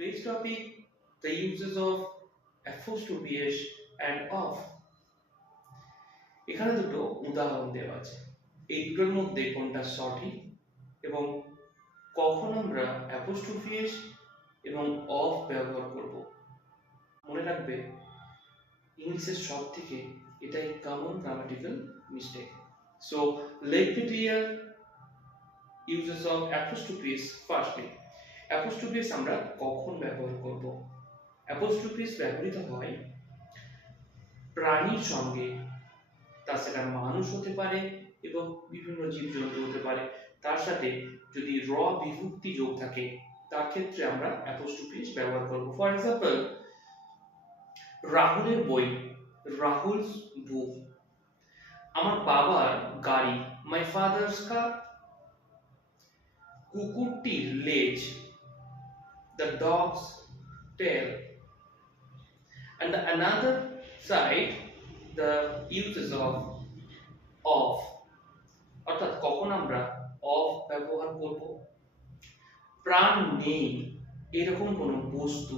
Today's topic, the uses of apostrophe and of. এখানে দুটো উদাহরণ দেওয়া আছে। এই দুটোর মধ্যে কোনটা সঠিক এবং কখন আমরা অ্যাপোস্ট্রোফি এবং অফ ব্যবহার করব। মনে রাখবে ইংলিশের সব থেকে এটাই common grammatical mistake. So let me clear uses of apostrophes firstly. Apostrophes আমরা কখন ব্যবহার করব? Apostrophes ব্যবহৃত হয় প্রাণীর সঙ্গে, তা সেটা মানুষ হতে পারে এবং বিভিন্ন জীবজন্তু হতে পারে। তার সাথে যদি র বিভক্তি যোগ থাকে তার ক্ষেত্রে আমরা অ্যাপোস্ট্রোফিস ব্যবহার করব। ফর এক্সাম্পল, রাহুলের বই, রাহুলস বুক। আমার বাবার গাড়ি, মাই ফাদার্স কার। কুকুরটির লেজ, the dog's tail. And the another side, the uses of অর্থাৎ কখন আমরা অফ ব্যবহার করব। প্রাণ নেই এরকম কোনো বস্তু,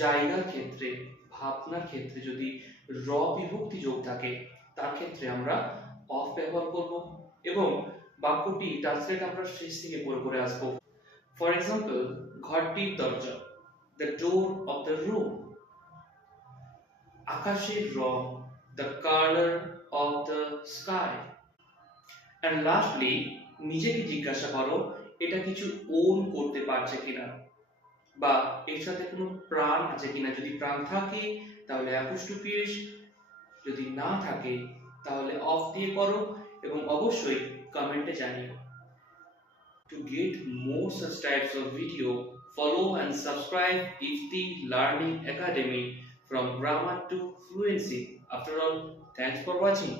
জায়গার ক্ষেত্রে, ভাবনার ক্ষেত্রে যদি র বিভক্তি যোগ থাকে তার ক্ষেত্রে আমরা অফ ব্যবহার করব এবং বাক্যটি ট্রান্সলেট আমরা শেষ থেকে পড়ে আসবো। ফর এক্সাম্পল, ঘরটির দরজা, the door of the room. আকাশের রং, the color of the sky. And lastly, নিজেকে জিজ্ঞাসা করো এটা কিছু ওন করতে পারছে কিনা বা এর সাথে কোনো প্রাণ আছে কিনা। যদি প্রাণ থাকে তাহলে অ্যাপোস্ট্রোফি এস, যদি না থাকে তাহলে অফ দিয়ে করো এবং অবশ্যই কমেন্টে জানিও। To get more such types of video, follow and subscribe Ifti Learning Academy from grammar to fluency. After all, thanks for watching.